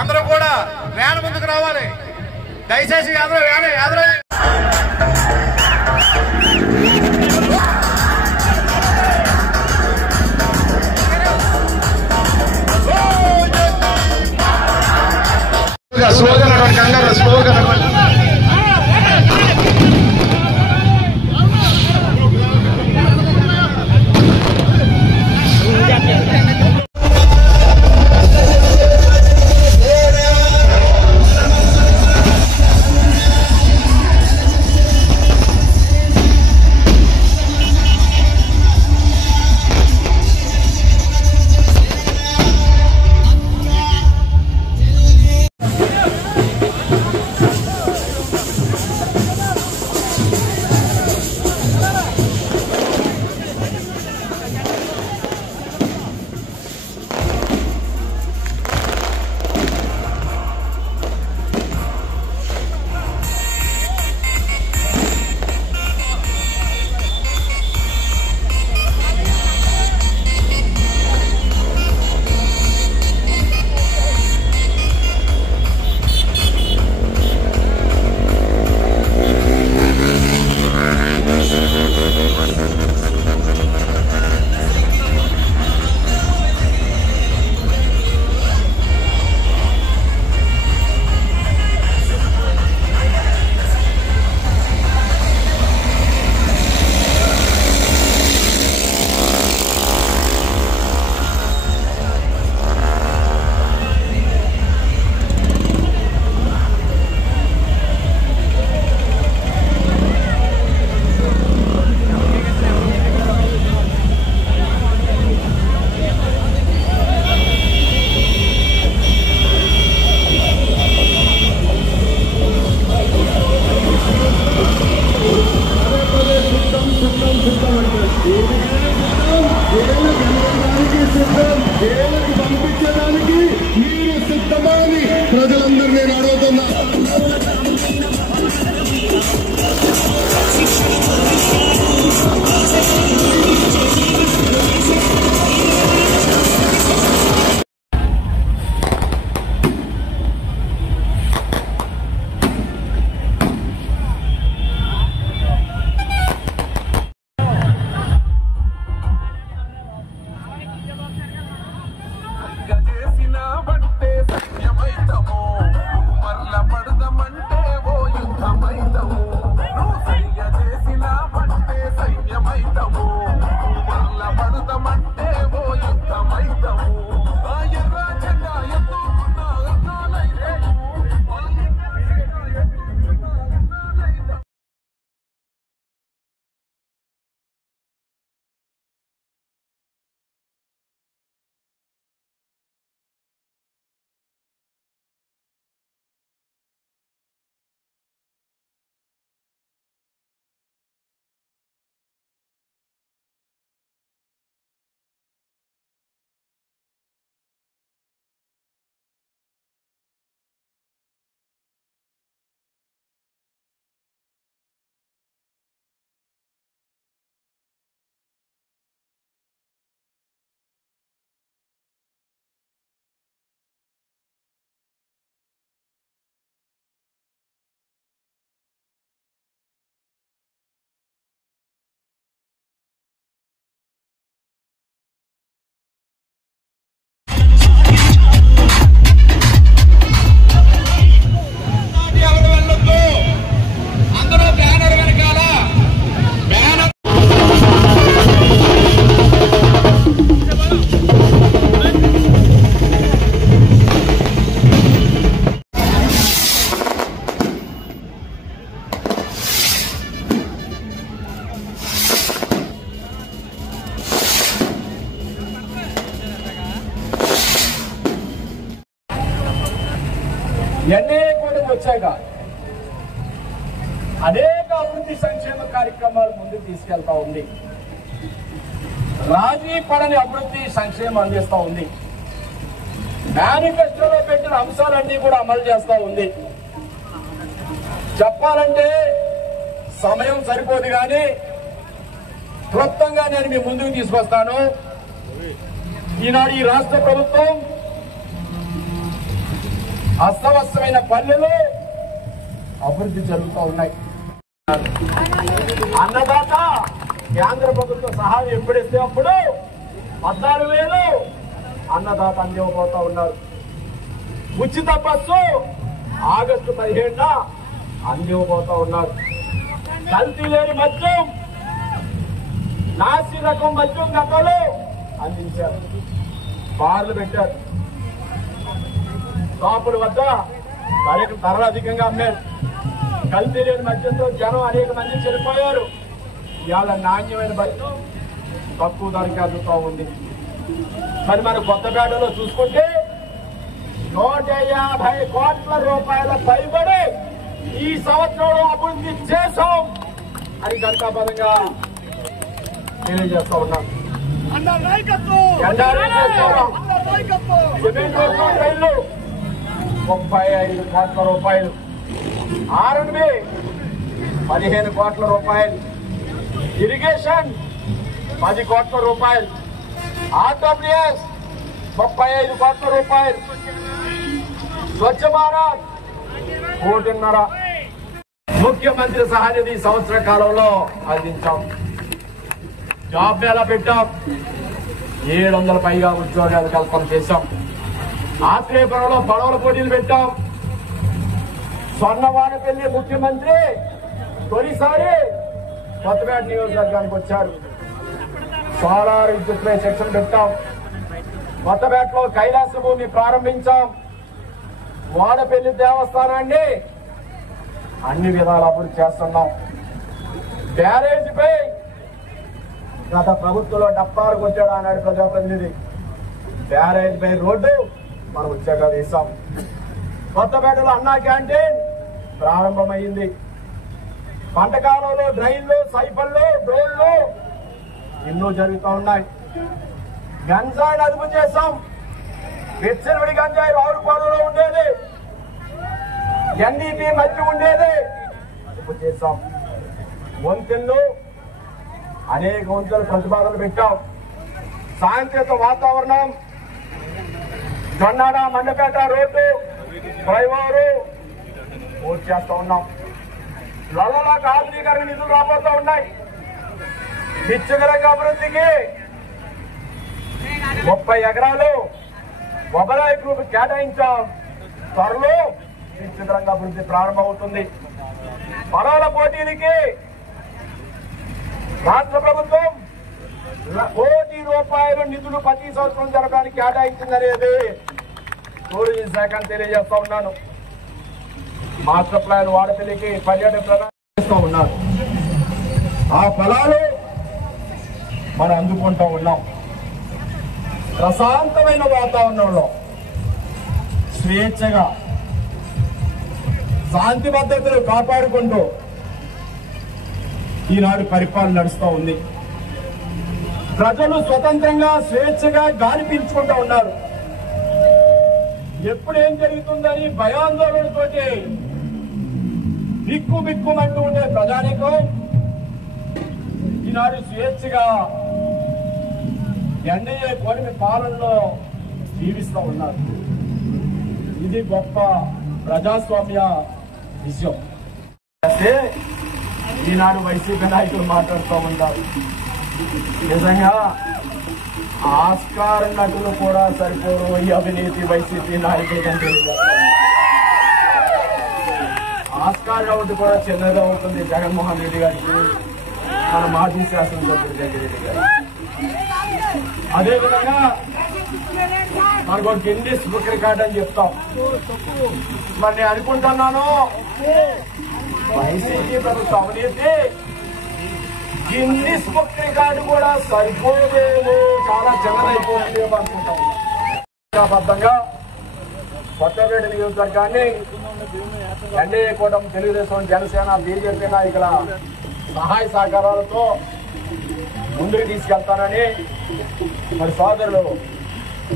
అందరూ కూడా వ్యాన్ ముందుకు రావాలి. దయచేసి అందరూ వ్యాన్ స్లోగా నడవండి, కంగారు స్లోగా నడవండి. పంపించడానికి మీరు సిద్ధమని ప్రజలందరినీ అడుగుతున్నా. ఎన్డీఏ కూటమి వచ్చాక అనేక అభివృద్ధి సంక్షేమ కార్యక్రమాలు ముందుకు తీసుకెళ్తా ఉంది. రాజీ పడని అభివృద్ధి సంక్షేమం అందిస్తా ఉంది. మేనిఫెస్టోలో పెట్టిన అంశాలన్నీ కూడా అమలు చేస్తా ఉంది. చెప్పాలంటే సమయం సరిపోదు కానీ క్లుప్తంగా నేను మీ ముందుకు తీసుకొస్తాను. ఈనాడు ఈ రాష్ట్ర ప్రభుత్వం అస్తవ్యస్తమైన పల్లెలు అభివృద్ధి జరుగుతూ ఉన్నాయి. అన్నదాత కేంద్ర ప్రభుత్వ సహాయం ఎప్పుడిస్తే అప్పుడు 14,000 అన్నదాత అందివ్వబోతా ఉన్నారు. ఉచిత బస్సు ఆగస్టు 15న అందివ్వబోతా ఉన్నారు. కల్తీ లేని మద్యం, నాసి రకం మద్యం గతంలో అందించారు. బార్లు పెట్టారు. షాపుల వద్ద ధరలు అధికంగా అమ్మారు. కల్తీ లేని మద్యంతో జనం అనేక మంది చనిపోయారు. ఇవాళ నాణ్యమైన మద్యం తక్కువ ధరకి అందుతూ ఉంది. మరి మన కొత్తపేటలో చూసుకుంటే 150 కోట్ల రూపాయల పైబడి ఈ సంవత్సరంలో అభివృద్ధి చేశాం అని ఘంటాపరంగా తెలియజేస్తా ఉన్నాం. సిమెంట్ రైళ్లు 35 కోట్ల రూపాయలు, ఆర్ఎన్బి 15 కోట్ల రూపాయలు, ఇరిగేషన్ 10 కోట్ల రూపాయలు, ఆర్డబ్ల్యూఎస్ 35 కోట్ల రూపాయలు, స్వచ్ఛ భారత్ 1.5 కోటి. ముఖ్యమంత్రి సహాయనిధి సంవత్సర కాలంలో అందించాం. జాబ్ మేళా పెట్టాం. 700 పైగా ఉద్యోగాలు కల్పన చేశాం. ఆత్రేయపురంలో పడవల పోటీలు పెట్టాం. స్వర్ణవాడపల్లి ముఖ్యమంత్రి తొలిసారి కొత్తపేట నియోజకవర్గానికి వచ్చారు. సోలార్ విద్యుత్పై సెక్షన్ పెట్టాం. కొత్తపేటలో కైలాస భూమి ప్రారంభించాం. వాడపల్లి దేవస్థానాన్ని అన్ని విధాలు అభివృద్ధి చేస్తున్నాం. బ్యారేజీపై గత ప్రభుత్వంలో డప్పారు కొట్టాడు అన్నాడు ప్రజాప్రతినిధి. బ్యారేజీపై రోడ్డు మనం ఉద్యోగాలు తీసాం. కొత్తపేటలో అన్నా క్యాంటీన్ ప్రారంభమైంది. పంటకాలంలో డ్రైన్లు, సైఫన్లు, డ్రోన్లు ఎన్నో జరుగుతూ ఉన్నాయి. గంజాయిని అదుపు చేశాం. విచ్చలవిడి గంజాయి రావులపాలెంలో ఉండేది, ఎన్డీపీ మధ్య ఉండేది, అదుపు చేశాం. వంతెన్లు అనేక వంతుల ప్రతిపాదనలు పెట్టాం. సాంకేతిక వాతావరణం, జొన్నాడ మండపేట రోడ్డు ఫ్లైఓవర్ పూర్తి చేస్తూ ఉన్నాం. లలలాకు ఆధునీకరణ నిధులు రాబోతూ ఉన్నాయి. నిత్యగరంగ అభివృద్ధికి 30 ఎకరాలు ఒబరాయి గ్రూప్ కేటాయించాం. త్వరలో నిత్యగరంగ అభివృద్ధి ప్రారంభమవుతుంది. పడవల పోటీలకి రాష్ట్ర ప్రభుత్వం ₹1 కోటి నిధులు ప్రతి సంవత్సరం జరగడానికి కేటాయించిందనేది టూరిజం శాఖను తెలియజేస్తా ఉన్నాను. మాస్టర్ ప్లాన్ వాడపల్లికి పర్యాటక ప్రణాళిక ఉన్నారు. ఆ ఫలాలు మనం అందుకుంటూ ఉన్నాం. ప్రశాంతమైన వాతావరణంలో స్వేచ్ఛగా శాంతి భద్రతలు కాపాడుకుంటూ ఈనాడు పరిపాలన నడుస్తూ ఉంది. ప్రజలు స్వతంత్రంగా స్వేచ్ఛగా గాలి పీల్చుకుంటూ ఉన్నారు. ఎప్పుడు ఏం జరుగుతుందని భయాందోళనతోటి బిక్కుమంటూ ఉండే ప్రజానికం ఈనాడు స్వేచ్ఛగా ఎన్డీఏ కూటమి పాలనలో జీవిస్తూ ఉన్నారు. ఇది గొప్ప ప్రజాస్వామ్య విషయం. అయితే ఈనాడు వైసీపీ నాయకులు మాట్లాడుతూ ఉంటారు. నిజంగా ఆస్కార్ నటులు కూడా సరిపోరు ఈ అవినీతి వైసీపీ నాయకులు అంటే. ఆస్కార్ అవార్డు కూడా చిన్నగా అవుతుంది జగన్మోహన్ రెడ్డి గారికి, మన మాజీ శాసనసభ్యుడు జగ్గిరెడ్డి గారు. అదేవిధంగా మనకు ఒక గిన్నిస్ బుక్ రికార్డ్ అని చెప్తాం. మరి నేను అనుకుంటున్నాను వైసీపీ ప్రభుత్వ అవినీతి గిన్నిస్ బుక్ రికార్డు కూడా సరిపోదేమో, చాలా చిన్నదైపోతుందేమో అనుకుంటాం. బద్దంగా కొత్తపేట నియోజకవర్గాన్ని ఎన్డీఏ కూటమి, తెలుగుదేశం, జనసేన, బీజేపీ నాయకుల సహాయ సహకారాలతో ముందుకు తీసుకెళ్తానని మరి సోదరులు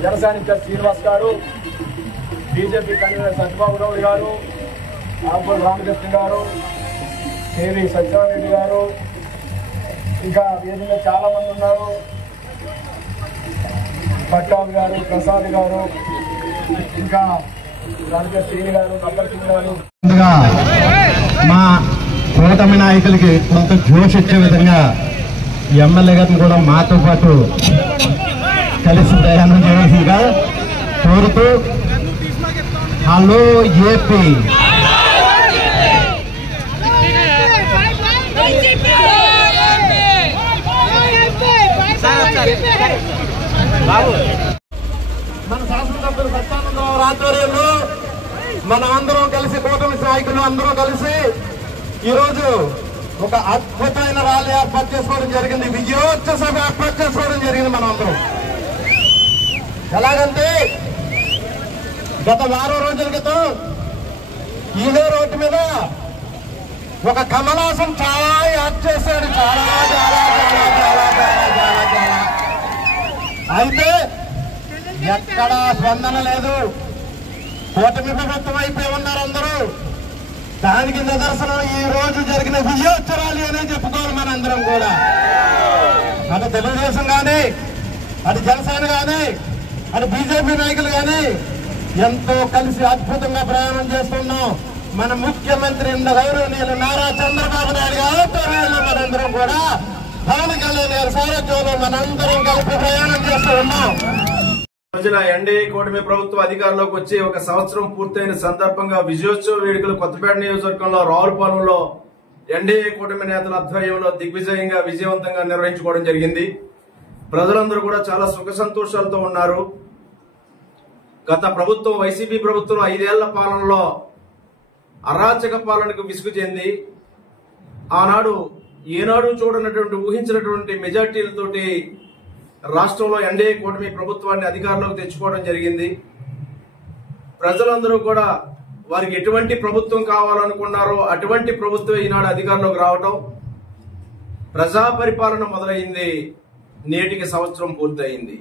జనసేన ఇన్ఛార్జ్ శ్రీనివాస్ గారు, బీజేపీ కన్వీనర్ సత్యబాబు గౌడ్ గారు, ఆంబోల్ రామకృష్ణ గారు, కేవీ సత్యనారాయణ గారు, ఇంకా వేదికలో చాలా మంది ఉన్నారు. పట్టాభి గారు, ప్రసాద్ గారు, ఇంకా కనుక శ్రీని గారు, గబ్బర్ సింగ్ గారు మా కూటమి నాయకులకి కొంత జోష్ ఇచ్చే విధంగా ఎమ్మెల్యే గారిని కూడా మాతో పాటు కలిసి ప్రయాణం చేయాల్సిందిగా కోరుతూ, హలో ఏపీ, మన శాసనసభ్యులు సత్యానందరావు ఆధ్వర్యంలో మనం అందరం కలిసి, కూటమి నాయకులు అందరూ కలిసి ఈరోజు ఒక అద్భుతమైన ర్యాలీ ఏర్పాటు చేసుకోవడం జరిగింది. విజయోత్సవ సభ ఏర్పాటు చేసుకోవడం జరిగింది. మనం అందరం ఎలాగంటే గత వారం రోజుల క్రితం ఇదే రోడ్డు మీద ఒక కమలాసం చాలా యాడ్ చేశాడు. చాలా చాలా చాలా చాలా చాలా చాలా చాలా అయితే ఎక్కడా స్పందన లేదు. కూటమి ప్రభుత్వం అయిపోయి ఉన్నారు అందరూ. దానికి నిదర్శనం ఈ రోజు జరిగిన విజయోత్సవాలు అనే చెప్పుకోవాలి మనందరం కూడా. అటు తెలుగుదేశం కానీ, అటు జనసేన కానీ, అటు బీజేపీ నాయకులు కానీ ఎంతో కలిసి అద్భుతంగా ప్రయాణం చేస్తున్నాం. మన ముఖ్యమంత్రి గౌరవనీయులు నారా చంద్రబాబు నాయుడు గారి ఆధ్వర్యంలో మనందరం కూడా పవన్ కళ్యాణ్ గారి సారథ్యంలో మనందరం కలిపి ప్రయాణం చేస్తూ ఉన్నాం. రోజున ఎన్డీఏ కూటమి ప్రభుత్వం అధికారంలోకి వచ్చి ఒక సంవత్సరం పూర్తయిన సందర్భంగా విజయోత్సవ వేడుకలు కొత్తపేట నియోజకవర్గంలో రావులపాలెంలో ఎన్డీఏ కూటమి నేతల ఆధ్వర్యంలో దిగ్విజయంగా విజయవంతంగా నిర్వహించుకోవడం జరిగింది. ప్రజలందరూ కూడా చాలా సుఖ సంతోషాలతో ఉన్నారు. గత ప్రభుత్వం, వైసీపీ ప్రభుత్వం 5 ఏళ్ల పాలనలో అరాచక పాలనకు విసుగు చెంది ఆనాడు ఏనాడు చూడనటువంటి, ఊహించినటువంటి మెజార్టీలతోటి రాష్ట్రంలో ఎన్డీఏ కూటమి ప్రభుత్వాన్ని అధికారంలోకి తెచ్చుకోవడం జరిగింది. ప్రజలందరూ కూడా వారికి ఎటువంటి ప్రభుత్వం కావాలనుకున్నారో అటువంటి ప్రభుత్వం ఈనాడు అధికారంలోకి రావటం, ప్రజా పరిపాలన మొదలైంది. నేటికి సంవత్సరం పూర్తయింది.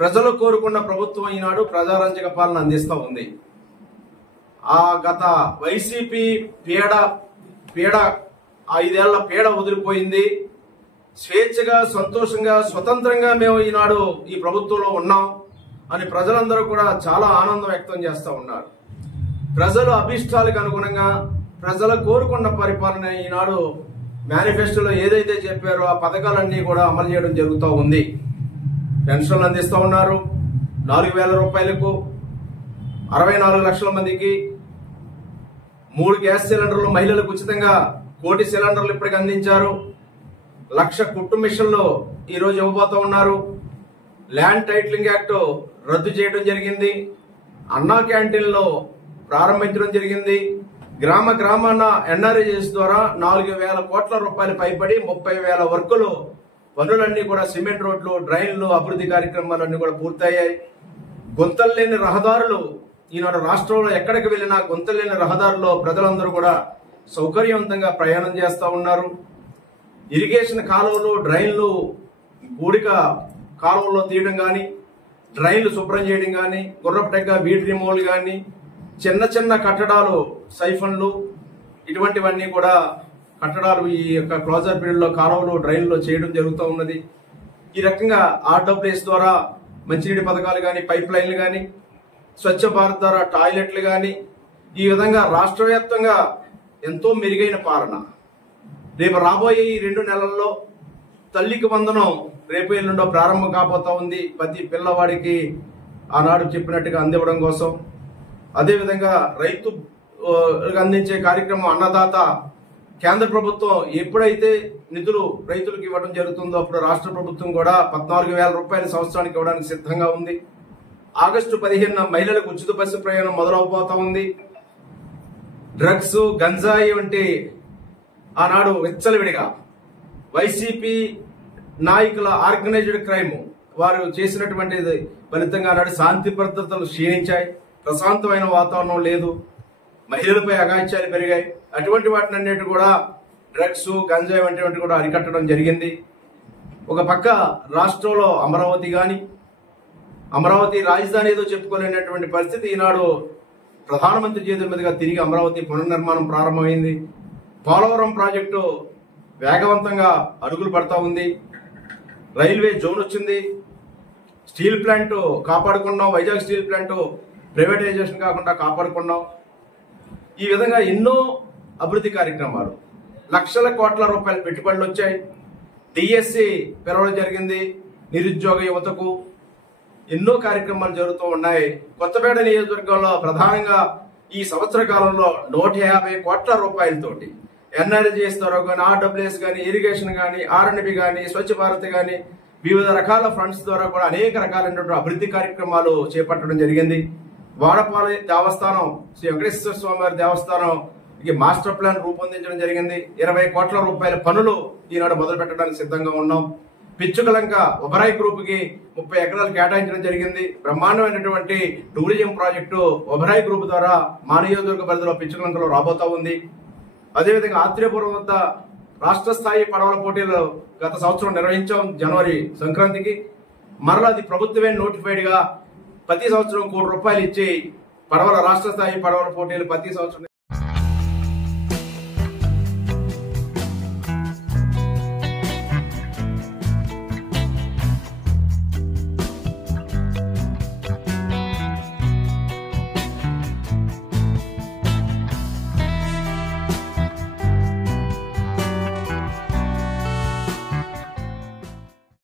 ప్రజలు కోరుకున్న ప్రభుత్వం ఈనాడు ప్రజారంజక పాలన అందిస్తూ ఉంది. ఆ గత వైసీపీ పీడ 5 ఏళ్ల పీడ వదిలిపోయింది. స్వేచ్ఛగా, సంతోషంగా, స్వతంత్రంగా మేము ఈనాడు ఈ ప్రభుత్వంలో ఉన్నాం అని ప్రజలందరూ కూడా చాలా ఆనందం వ్యక్తం చేస్తూ ఉన్నారు. ప్రజల అభిష్టాలకు అనుగుణంగా ప్రజలు కోరుకున్న పరిపాలన ఈనాడు మేనిఫెస్టోలో ఏదైతే చెప్పారో ఆ పథకాలన్నీ కూడా అమలు చేయడం జరుగుతూ ఉంది. పెన్షన్లు అందిస్తూ ఉన్నారు. 4,000 రూపాయలకు 64 లక్షల మందికి, 3 గ్యాస్ సిలిండర్లు మహిళలకు ఉచితంగా, 1 కోటి సిలిండర్లు ఇప్పటికి అందించారు. 1,00,000 కుట్టు మిషన్లు ఈ రోజు ఇవ్వబోతూ ఉన్నారు. ల్యాండ్ టైటిలింగ్ యాక్ట్ రద్దు చేయడం జరిగింది. అన్నా క్యాంటీన్లో ప్రారంభించడం జరిగింది. గ్రామ గ్రామాన ఎన్ఆర్ఈజెస్ ద్వారా 4,000 కోట్ల రూపాయలు పైబడి 30,000 వర్కులు పనులన్నీ కూడా, సిమెంట్ రోడ్లు, డ్రైన్లు, అభివృద్ధి కార్యక్రమాలన్నీ కూడా పూర్తయ్యాయి. గుంతలు లేని రహదారులు ఈనాడు రాష్ట్రంలో ఎక్కడికి వెళ్ళినా గుంతలు లేని రహదారుల్లో ప్రజలందరూ కూడా సౌకర్యవంతంగా ప్రయాణం చేస్తూ ఉన్నారు. ఇరిగేషన్ కాలువలు, డ్రైన్లు, కూడిక కాలువల్లో తీయడం కానీ, డ్రైన్లు శుభ్రం చేయడం కానీ, గుర్రపటెక్క వీటి రిమూవల్ కానీ, చిన్న చిన్న కట్టడాలు, సైఫన్లు, ఇటువంటివన్నీ కూడా కట్టడాలు ఈ యొక్క క్లోజర్ పీరియడ్ లో కాలువలు, డ్రైన్లో చేయడం జరుగుతూ ఉన్నది. ఈ రకంగా ఆర్డబ్ల్యూఎస్ ద్వారా మంచినీటి పథకాలు కానీ, పైప్ లైన్లు కానీ, స్వచ్ఛ భారత్ ద్వారా టాయిలెట్లు కానీ, ఈ విధంగా రాష్ట్ర వ్యాప్తంగా ఎంతో మెరుగైన పాలన. రేపు రాబోయే ఈ 2 నెలల్లో తల్లికి వందనం రేపు ఎల్లుండో ప్రారంభం కాబోతా ఉంది. ప్రతి పిల్లవాడికి ఆనాడు చెప్పినట్టుగా అందివ్వడం కోసం. అదేవిధంగా రైతు అందించే కార్యక్రమం అన్నదాత, కేంద్ర ప్రభుత్వం ఎప్పుడైతే నిధులు రైతులకు ఇవ్వడం జరుగుతుందో అప్పుడు రాష్ట్ర ప్రభుత్వం కూడా 14,000 రూపాయల సంవత్సరానికి ఇవ్వడానికి సిద్ధంగా ఉంది. ఆగస్టు 15న మహిళలకు ఉచిత బస్సు ప్రయాణం మొదలవబోతా ఉంది. డ్రగ్స్, గంజాయి వంటి ఆనాడు విచ్చలవిడిగా వైసీపీ నాయకుల ఆర్గనైజ్డ్ క్రైమ్ వారు చేసినటువంటి ఫలితంగా ఆనాడు శాంతి భద్రతలు క్షీణించాయి. ప్రశాంతమైన వాతావరణం లేదు. మహిళలపై అఘాయిత్యాలు పెరిగాయి. అటువంటి వాటిని అన్నిటి కూడా డ్రగ్స్, గంజాయి వంటి కూడా అరికట్టడం జరిగింది. ఒక పక్క రాష్ట్రంలో అమరావతి గాని, అమరావతి రాజధాని ఏదో చెప్పుకోలేనటువంటి పరిస్థితి ఈనాడు ప్రధానమంత్రి చేతుల మీదుగా తిరిగి అమరావతి పునర్నిర్మాణం ప్రారంభమైంది. పోలవరం ప్రాజెక్టు వేగవంతంగా అడుగులు పడతా ఉంది. రైల్వే జోన్ వచ్చింది. స్టీల్ ప్లాంట్ కాపాడుకున్నాం. వైజాగ్ స్టీల్ ప్లాంట్ ప్రైవేటైజేషన్ కాకుండా కాపాడుకున్నాం. ఈ విధంగా ఎన్నో అభివృద్ధి కార్యక్రమాలు, లక్షల కోట్ల రూపాయల పెట్టుబడులు వచ్చాయి. డిఎస్సి పిలవడం జరిగింది. నిరుద్యోగ యువతకు ఎన్నో కార్యక్రమాలు జరుగుతూ ఉన్నాయి. కొత్తపేట నియోజకవర్గంలో ప్రధానంగా ఈ సంవత్సర కాలంలో 150 కోట్ల రూపాయలతోటి ఎన్ఆర్జీఎస్ ద్వారా కానీ, ఆర్డబ్ల్యూఎస్ కానీ, ఇరిగేషన్ కానీ, ఆర్ఎండ్బి కానీ, స్వచ్ఛ భారత్ కానీ, వివిధ రకాల ఫండ్స్ ద్వారా కూడా అనేక రకాలైనటువంటి అభివృద్ధి కార్యక్రమాలు చేపట్టడం జరిగింది. వాడపాలి దేవస్థానం, శ్రీ వెంకటేశ్వర స్వామి వారి దేవస్థానం మాస్టర్ ప్లాన్ రూపొందించడం జరిగింది. 20 కోట్ల రూపాయల పనులు ఈనాడు మొదలు పెట్టడానికి సిద్ధంగా ఉన్నాం. పిచ్చుకలంక ఒబరాయ్ గ్రూప్ కి 30 ఎకరాలు కేటాయించడం జరిగింది. బ్రహ్మాండమైనటువంటి టూరిజం ప్రాజెక్టు ఒబరాయ్ గ్రూప్ ద్వారా మా నియోజకవర్గ పరిధిలో పిచ్చుకలంకలో రాబోతా ఉంది. అదేవిధంగా ఆత్రేయపురం వద్ద రాష్ట్ర స్థాయి పడవల పోటీలు గత సంవత్సరం నిర్వహించాం. జనవరి సంక్రాంతికి మరలా అది ప్రభుత్వమే నోటిఫైడ్ గా ప్రతి సంవత్సరం ₹1 కోటి ఇచ్చి రాష్ట్ర స్థాయి పడవల పోటీలు ప్రతి సంవత్సరం